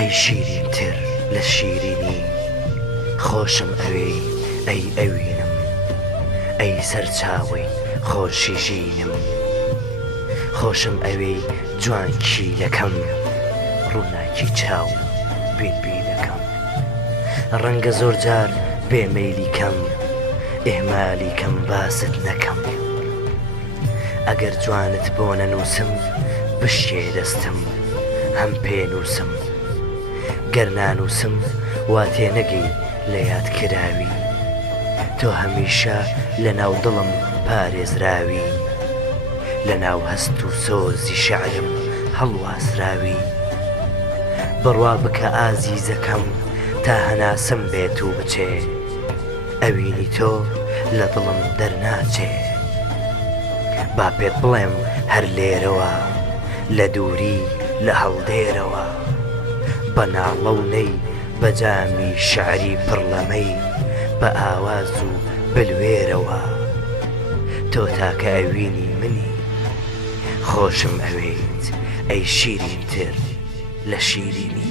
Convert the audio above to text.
ئەی شیرینتر لە شیرینی خۆشم ئەوێ ئەی ئەوینم ئەی سەرچاوەی خۆشی ژینم خۆشم ئەوێ جوانکی یەکەم ڕووناکی چاو بینبینەکەم ڕەنگە زۆر جار بێمەیلی کەم ئێمالی کەم باست نەکەم ئەگەر جوانت بۆ نەنووسم بشکێ دەستم هەم پێنووسم گەر نانووسم وا تێنەگەی لە یادکراوی تۆ هەمیشە لە ناو دڵم پارێزراوی لە ناو هەست و سۆزی شعرم هەڵواسراوی بڕوا بکە ئازیزەکەم تا هەناسم بێت و بچێ ئەوینی تۆ لە دڵم دەرناچێ با پێت بڵێم هەر لێرەوە لە دووری لە هەڵدێرەوە بە ناڵە و نەی بە جامی شعری پڕلەمەی بە ئاواز و بلوێرەوە تۆ تاکە ئەوینی منی خۆشم ئەوێت ئەی شیرینتر لە شیرینی